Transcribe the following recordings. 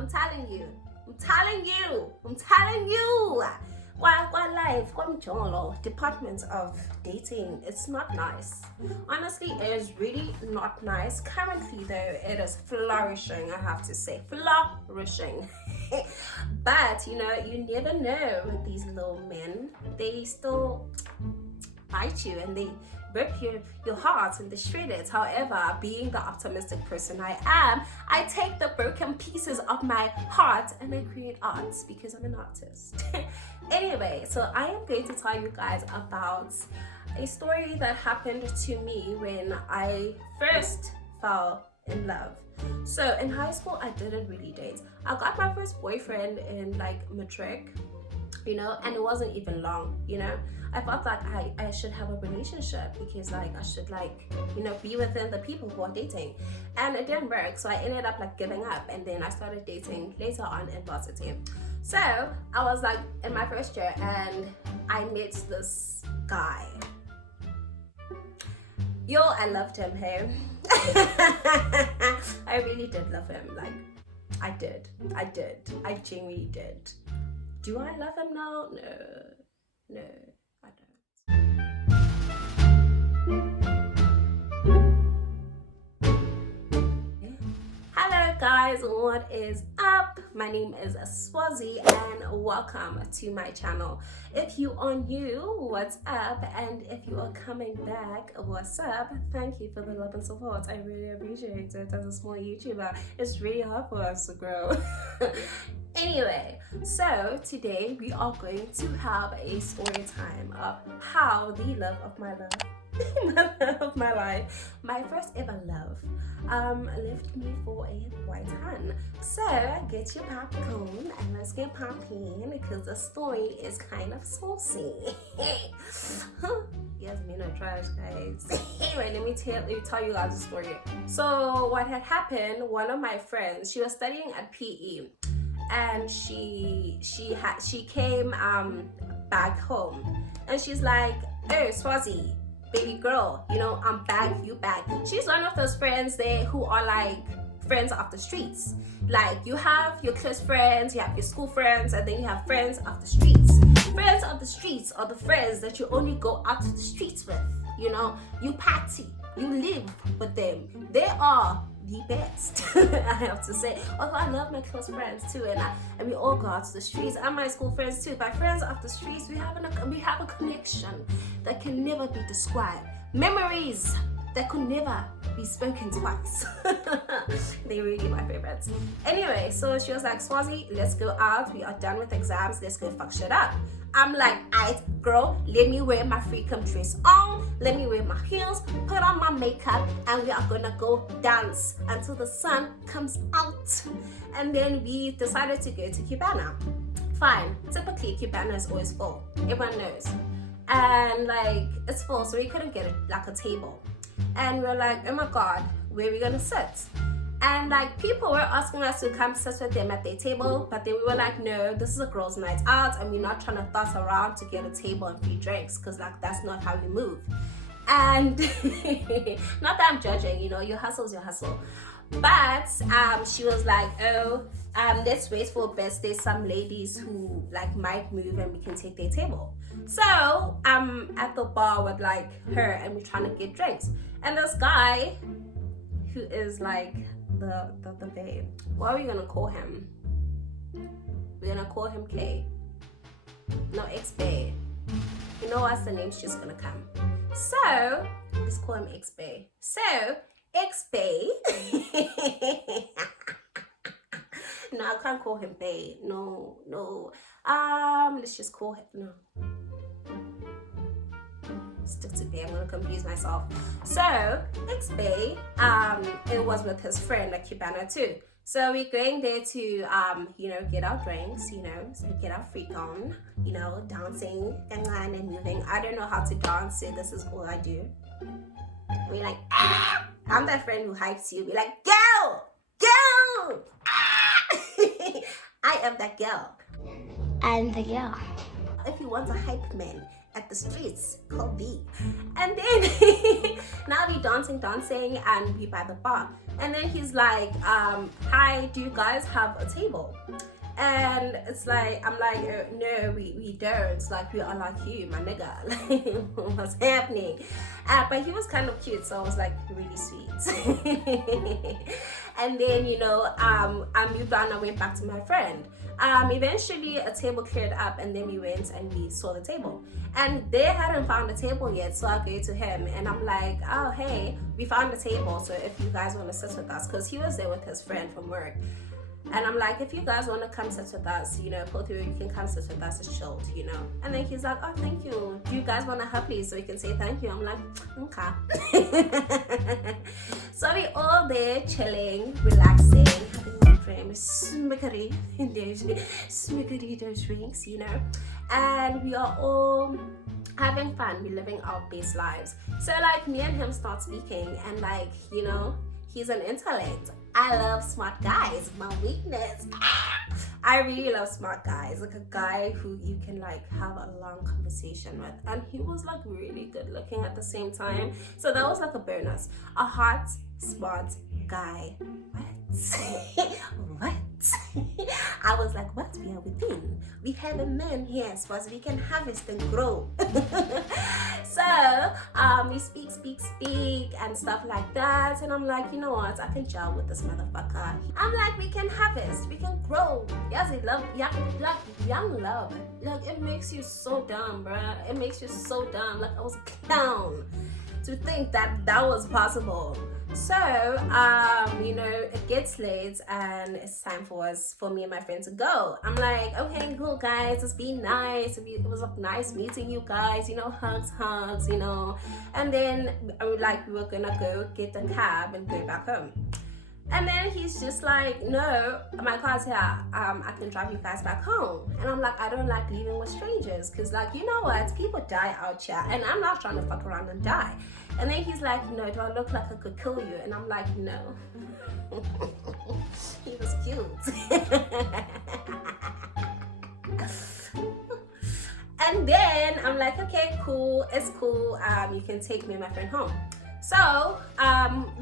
I'm telling you. What life, department of dating, it's not nice. Honestly, it is really not nice. Currently though, it is flourishing, I have to say. Flourishing. But you know, you never know with these little men. They still bite you and they rip your heart and they shred it. However, being the optimistic person I am, I take the broken pieces of my heart and I create art because I'm an artist. Anyway, so I am going to tell you guys about a story that happened to me when I first fell in love. So in high school, I didn't really date. I got my first boyfriend in like matric, you know, and it wasn't even long, you know. I felt like I should have a relationship because like I should like, you know, be within the people who are dating, and it didn't work. So I ended up like giving up, and then I started dating later on in varsity. So I was like in my first year and I met this guy. Yo, I loved him, hey. I really did love him. Like I genuinely did. Do I love him now? No, I don't. Hello guys, what is up? My name is Swazi and welcome to my channel. If you are new, what's up? And if you are coming back, what's up? Thank you for the love and support. I really appreciate it. As a small YouTuber, it's really hard for us to grow. Anyway, so today we are going to have a story time of how the love of my life, my first ever love, left me for a white hand. So get your popcorn and let's get popping because the story is kind of saucy. Yes, me no trash, guys. Anyway, let me tell you guys the story. So what had happened, one of my friends, she was studying at PE. And she came back home and she's like, oh Swazi, baby girl, you know, I'm back, you back. She's one of those friends there who are like friends of the streets. Like you have your close friends, you have your school friends, and then you have friends of the streets. Friends of the streets are the friends that you only go out to the streets with. You know, you party, you live with them. They are the best. I have to say. Although I love my close friends too, and we all go out to the streets, and my school friends too. By friends of the streets, we have a connection that can never be described. Memories that could never be spoken twice. They're really my favorites. Anyway, so she was like, Swazi, let's go out. We are done with exams. Let's go fuck shit up. I'm like, alright, girl, let me wear my freakum dress on, let me wear my heels, put on my makeup, and we are gonna go dance until the sun comes out. And then we decided to go to Cubana. Fine, typically Cubana is always full, everyone knows. And like, it's full, so we couldn't get like a table. And we're like, oh my god, where are we gonna sit? And like people were asking us to come sit with them at their table, but then we were like, no, this is a girls' night out and we're not trying to fuss around to get a table and free drinks, because like that's not how we move. And not that I'm judging, you know, your hustle's your hustle. But she was like, oh, let's wait for a bit. There's some ladies who like might move and we can take their table. So I'm at the bar with like her and we're trying to get drinks. And this guy who is like the babe. What are we gonna call him? We're gonna call him K. No, X-Bae. You know what's the name's just gonna come. So let's call him X-Bae. So X-Bae. No, I can't call him Bae. No. Let's just call him stick to Bae. I'm gonna confuse myself. So X-Bae, it was with his friend at Cubana too. So we're going there to you know, get our drinks, you know, so get our freak on, you know, dancing and moving. I don't know how to dance, so this is all I do. We're like, ah! I'm that friend who hypes you. We're like, go! Ah! I am that girl. I'm the girl. If you want a hype man, at the streets called B. And then now we dancing and we by the bar. And then he's like, hi, do you guys have a table? And it's like, I'm like, no, we don't. It's like, we are like you, my nigga. Like, what's happening? But he was kind of cute, so I was like, really sweet. And then, you know, I moved on, I went back to my friend. Eventually a table cleared up, and then we went and we saw the table. And they hadn't found a table yet, so I go to him and I'm like, oh, hey, we found a table, so if you guys want to sit with us, because he was there with his friend from work. And I'm like, if you guys want to come sit with us, you know, pull through, you can come sit with us, it's chilled, you know. And then he's like, oh, thank you. Do you guys want to hug me so we can say thank you? I'm like, okay. So we all there chilling, relaxing, having my friend smickery those drinks, you know. And we are all having fun. We're living our best lives. So like me and him start speaking, and like, you know, he's an intellect. I love smart guys. My weakness. I really love smart guys. Like a guy who you can like have a long conversation with. And he was like really good looking at the same time. So that was like a bonus. A hot, smart guy. What? What? I was like, what? We are within. We have a man here, so we can harvest and grow. So we speak and stuff like that. And I'm like, you know what? I can gel with this motherfucker. I'm like, we can harvest, we can grow. Yes, I love young love. Like, it makes you so dumb, bruh. It makes you so dumb. Like, I was a clown to think that that was possible. So, you know, it gets late and it's time for me and my friend to go. I'm like, okay, cool guys, it's been nice. It was nice meeting you guys, you know, hugs, you know. And then like, we were gonna go get the cab and go back home. And then he's just like, no, my car's here, I can drive you guys back home. And I'm like, I don't like leaving with strangers, because like, you know what, people die out here and I'm not trying to fuck around and die. And then he's like, no, do I look like I could kill you? And I'm like, no. He was cute. And then I'm like, okay, cool, it's cool, you can take me and my friend home. So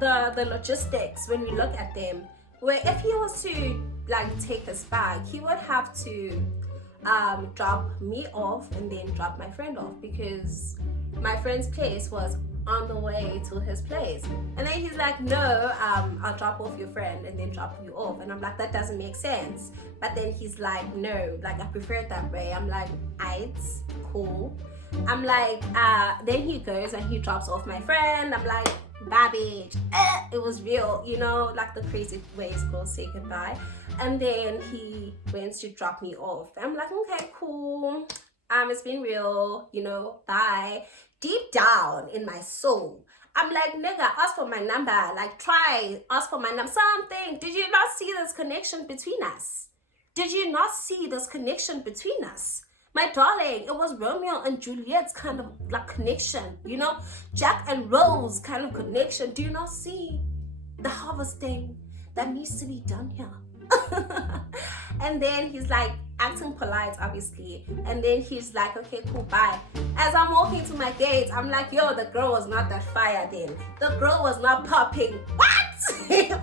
the logistics, when we look at them, where if he was to like take his bag, he would have to drop me off and then drop my friend off, because my friend's place was on the way to his place. And then he's like, no, I'll drop off your friend and then drop you off. And I'm like, that doesn't make sense. But then he's like, no, like, I prefer it that way. I'm like, it's cool. I'm like, then he goes and he drops off my friend. I'm like, bye bitch. It was real, you know, like the crazy ways girls say goodbye. And then he went to drop me off. I'm like, okay, cool. It's been real, you know, bye. Deep down in my soul, I'm like, nigga, ask for my number. Like, try, ask for my number. Something. Did you not see this connection between us? Did you not see this connection between us? My darling, it was Romeo and Juliet's kind of like connection, you know? Jack and Rose kind of connection. Do you not see the harvesting that needs to be done here? And then he's like acting polite, obviously. And then he's like, okay, cool, bye. As I'm walking to my gate, I'm like, yo, the girl was not that fire then. The girl was not popping. What? What?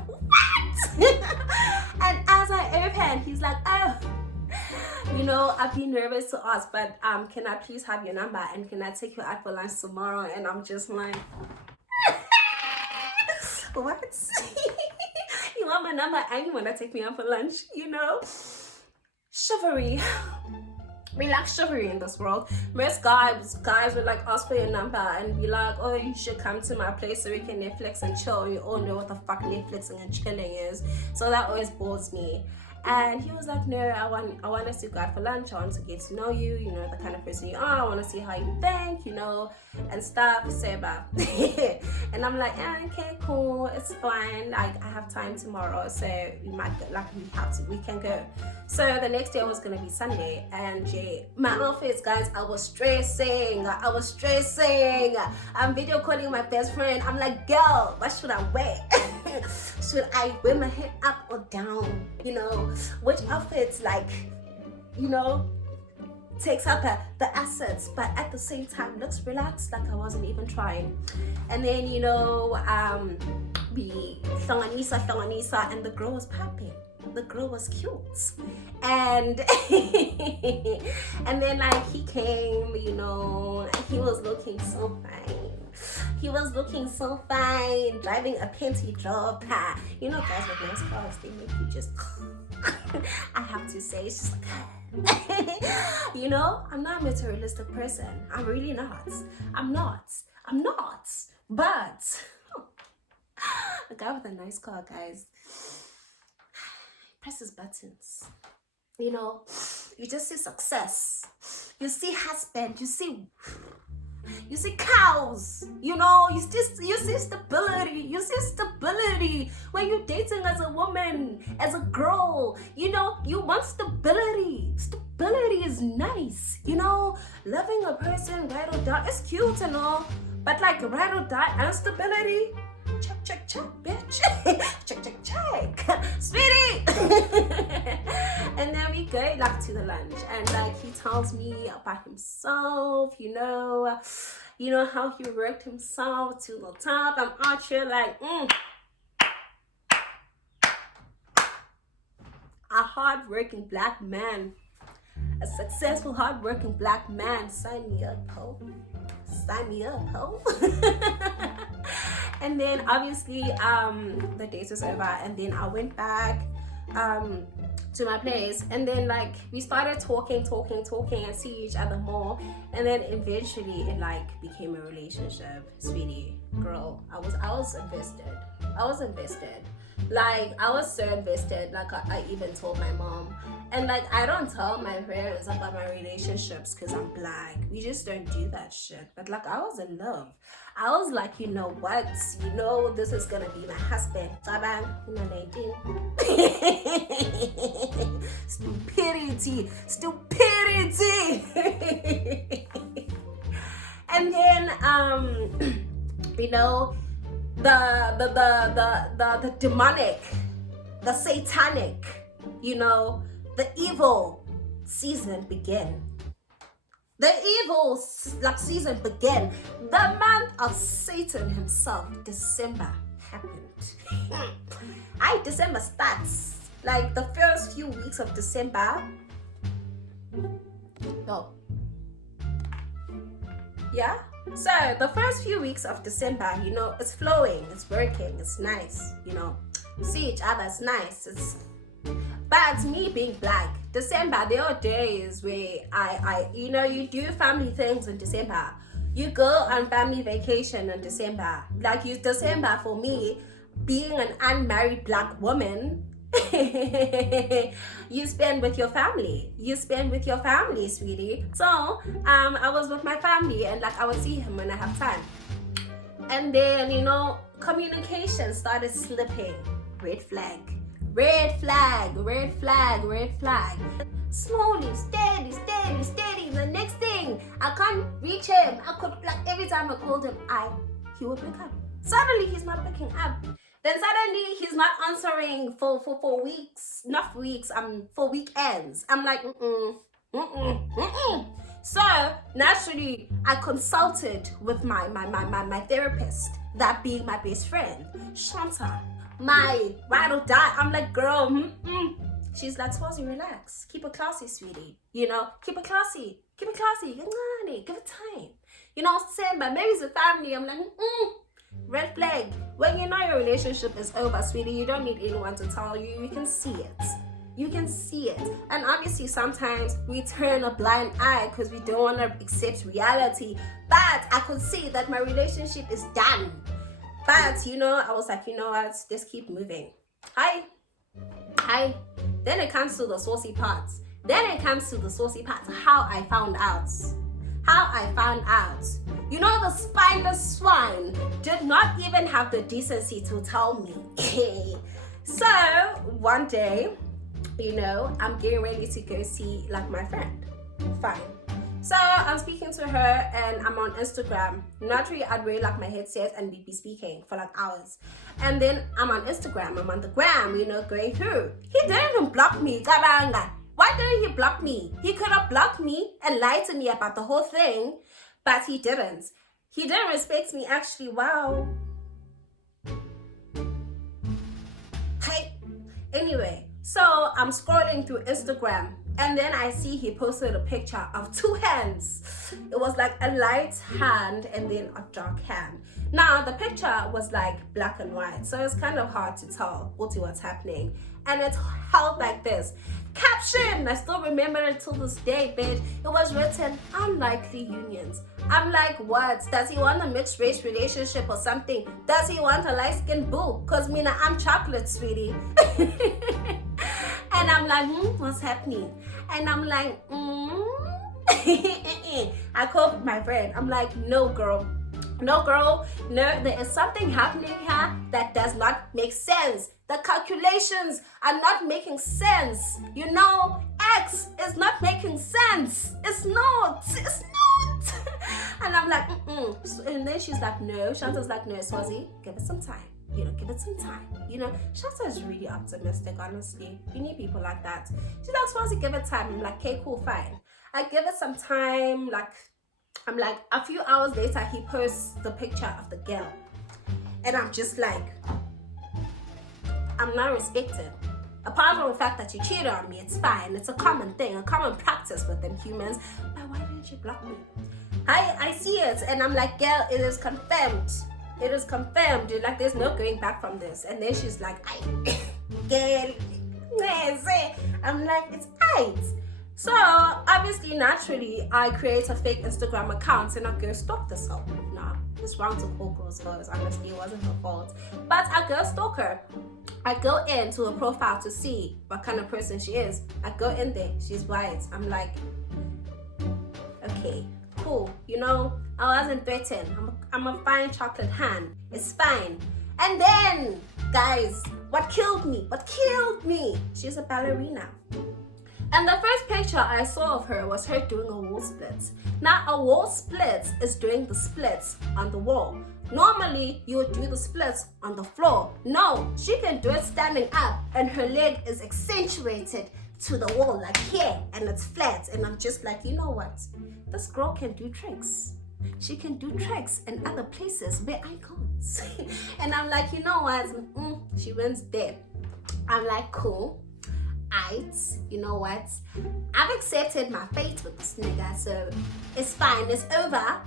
And as I open, he's like, oh, you know, I've been nervous to ask, but can I please have your number and can I take you out for lunch tomorrow? And I'm just like, what? You want my number and you want to take me out for lunch, you know? Chivalry. We lack chivalry in this world. Most guys would like ask for your number and be like, oh, you should come to my place so we can Netflix and chill. We all know what the fuck Netflixing and chilling is. So that always bores me. And he was like, no, I want us to go out for lunch. I want to get to know you, you know, the kind of person you are. I want to see how you think, you know, and stuff. Say about. And I'm like, yeah, okay, cool, it's fine. Like, I have time tomorrow, so we can go. So the next day was gonna be Sunday, and my outfits, guys, I was stressing. I'm video calling my best friend. I'm like, girl, what should I wear? Should I wear my hair up or down? You know, which outfits, like, you know, takes out the assets, but at the same time looks relaxed, like I wasn't even trying. And then, you know, we hlonganisa, and the girl was popping. The girl was cute. And and then like he came, you know, and he was looking so fine. He was looking so fine, driving a Penty job. You know, guys with nice cars, they make you just I have to say, it's just like you know, I'm not a materialistic person. I'm really not. I'm not. But a guy with a nice car, guys, presses buttons. You know, you just see success. You see husband. You see cows. You know, you see stability. You see stability when you're dating as a woman, as a girl. You know, you want stability. Stability is nice. You know, loving a person right or die is cute and all, but like right or die and stability. Check, bitch. check, sweetie. And then we go like to the lunch, and like he tells me about himself, you know how he worked himself to the top. I'm out here like a hard-working black man, a successful hard-working black man. Sign me up, ho. And then obviously the date was over, and then I went back to my place, and then like we started talking and see each other more, and then eventually it like became a relationship. Sweetie girl, I was invested. Like I was so invested, like I even told my mom. And like I don't tell my parents about my relationships because I'm black. We just don't do that shit. But like I was in love. I was like, you know what? You know, this is gonna be my husband. You know, 19. Stupidity. And then you know, the demonic, the satanic, you know, the evil season began. The evil season began. The month of Satan himself, December, happened. December starts. Like the first few weeks of December. No. Yeah? So the first few weeks of December, you know, it's flowing, it's working, it's nice, you know. See each other, it's nice. But me being black, December, there are days where I you know, you do family things in December. You go on family vacation in December. Like December for me, being an unmarried black woman, you spend with your family. Sweetie. So I was with my family, and like I would see him when I have time. And then, you know, communication started slipping. Red flag. Slowly, steady. The next thing, I can't reach him. I could, like, every time I called him, he would pick up. Suddenly he's not picking up. Then suddenly he's not answering for weeks, not weeks, for weekends. I'm like, So naturally, I consulted with my therapist, that being my best friend, Shanta, my ride or die. I'm like, girl, She's like, Swazi, relax. Keep it classy, sweetie. You know, keep it classy. Give it time. You know, saying, but maybe it's a family. I'm like, red flag. When you know your relationship is over, sweetie, you don't need anyone to tell you. You can see it. And obviously sometimes we turn a blind eye because we don't want to accept reality. But I could see that my relationship is done. But, you know, I was like, you know what? Just keep moving. Hi. Then it comes to the saucy parts. How I found out. You know, the spineless swine did not even have the decency to tell me. So one day, you know, I'm getting ready to go see like my friend. Fine. So I'm speaking to her and I'm on Instagram. Naturally, I'd wear like my headset and we'd be speaking for like hours. And then I'm on Instagram, I'm on the gram, you know, going through. He didn't even block me. Why Why didn't he block me? He could have blocked me and lied to me about the whole thing, but he didn't. He didn't respect me, actually. Wow. Hey. Anyway, so I'm scrolling through Instagram, and then I see he posted a picture of 2 hands. It was like a light hand and then a dark hand. Now, the picture was like black and white, so it's kind of hard to tell what's happening. And it held like this. Caption! I still remember it till this day, bitch. It was written, unlikely unions. I'm like, what? Does he want a mixed race relationship or something? Does he want a light skinned boo? Cause Mina, I'm chocolate, sweetie. And I'm like, what's happening? And I'm like, I called my friend. I'm like, no, girl, there is something happening here that does not make sense. The calculations are not making sense. You know, X is not making sense. It's not. And I'm like, So, and then she's like, no. Shanta's like, no, Swazi, give it some time. Give it some time. Shanta is really optimistic, honestly. You need people like that. She's like, Swazi, give it time. I'm like, okay, cool, fine. I give it some time. I'm like, a few hours later, he posts the picture of the girl. And I'm just like, I'm not respected. Apart from the fact that you cheated on me, it's fine. It's a common thing, a common practice with them humans. But why didn't you block me? I see it, and I'm like, girl, it is confirmed. It is confirmed. Like, there's no going back from this. And then she's like, girl, I'm like, it's right. So obviously, naturally, I create a fake Instagram account and I go stalk this girl. Nah, it's wrong to call girls hers. Honestly, it wasn't her fault. But I go stalk her. I go into her profile to see what kind of person she is. I go in there. She's white. I'm like, okay, cool. I wasn't threatened. I'm a fine chocolate hand. It's fine. And then, guys, what killed me? She's a ballerina. And the first picture I saw of her was her doing a wall split. Now, a wall split is doing the splits on the wall. Normally, you would do the splits on the floor. No, she can do it standing up, and her leg is accentuated to the wall, like here, and it's flat. And I'm just like, you know what? This girl can do tricks. She can do tricks in other places where I can't. And I'm like, you know what? She wins there. I'm like, cool. You know what? I've accepted my fate with this nigga, so it's fine. It's over.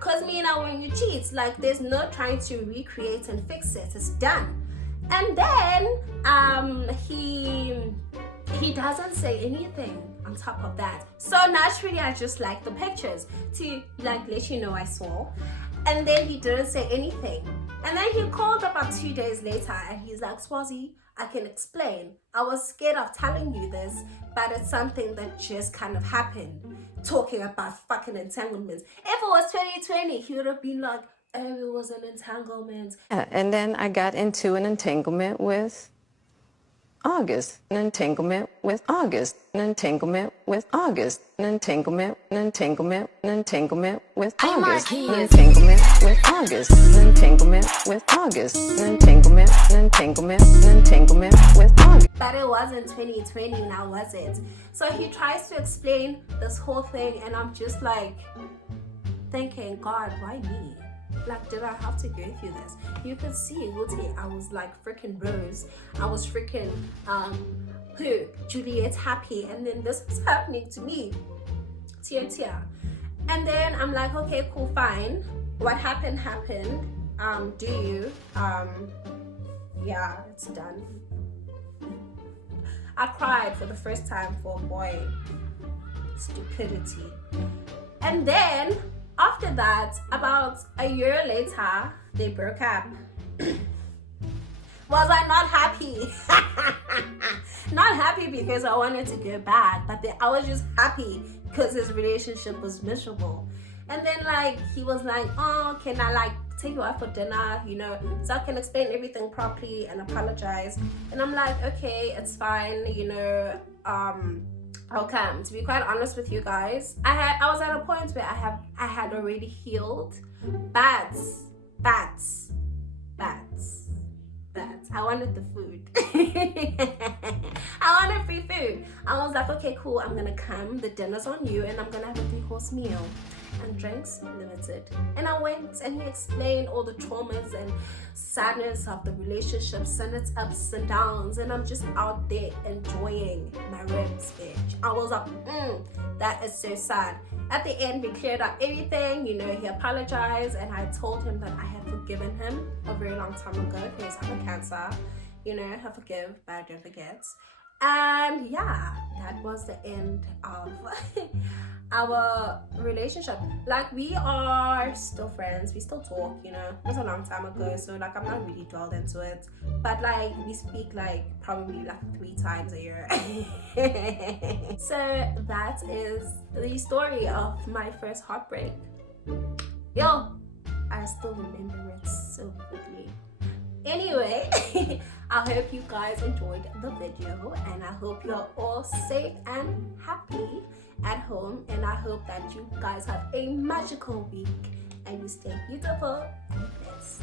Cause when you cheat, like, there's no trying to recreate and fix it. It's done. And then he doesn't say anything on top of that. So naturally, I just like the pictures to let you know I saw. And then he didn't say anything. And then he called about 2 days later and he's like, Swazi, I can explain. I was scared of telling you this, but it's something that just kind of happened. Talking about fucking entanglements. If it was 2020, he would have been like, oh, it was an entanglement. Yeah, and then I got into an entanglement with August, an entanglement with August, an entanglement with August, an entanglement, an entanglement, an entanglement with August, an entanglement with August, an entanglement with August, an entanglement, an entanglement, an entanglement with August. But it wasn't 2020 now, was it? So he tries to explain this whole thing, and I'm just like thinking, God, why me? Like, did I have to go through this? You could see, Wuti, I was like freaking Rose. I was freaking, Juliet happy. And then this is happening to me. Tia. And then I'm like, okay, cool, fine. What happened. Yeah, it's done. I cried for the first time for a boy. Stupidity. And then, after that, about a year later, they broke up. Was I not happy? Not happy because I wanted to go back, but I was just happy because his relationship was miserable. And then, like, he was like, oh, can I, like, take you out for dinner, so I can explain everything properly and apologize. And I'm like, okay, it's fine, I'll come. To be quite honest with you guys, I was at a point where I had already healed, but that. I wanted the food. I wanted free food. I was like, okay, cool, I'm gonna come, the dinner's on you, and I'm gonna have a 3-course meal. And drinks limited. And I went and he explained all the traumas and sadness of the relationships and its ups and downs. And I'm just out there enjoying my ribs, bitch. I was like, that is so sad. At the end, we cleared up everything. You know, he apologized and I told him that I had forgiven him a very long time ago. He was having cancer. You know, I forgive, but don't forget. And yeah, that was the end of our relationship. Like, we are still friends, we still talk, you know. It was a long time ago, so like I'm not really dwelled into it, but like we speak like probably like 3 times a year. So that is the story of my first heartbreak. Yo, I still remember it so vividly. Anyway, I hope you guys enjoyed the video, and I hope you're all safe and happy at home, and I hope that you guys have a magical week and you stay beautiful and blessed.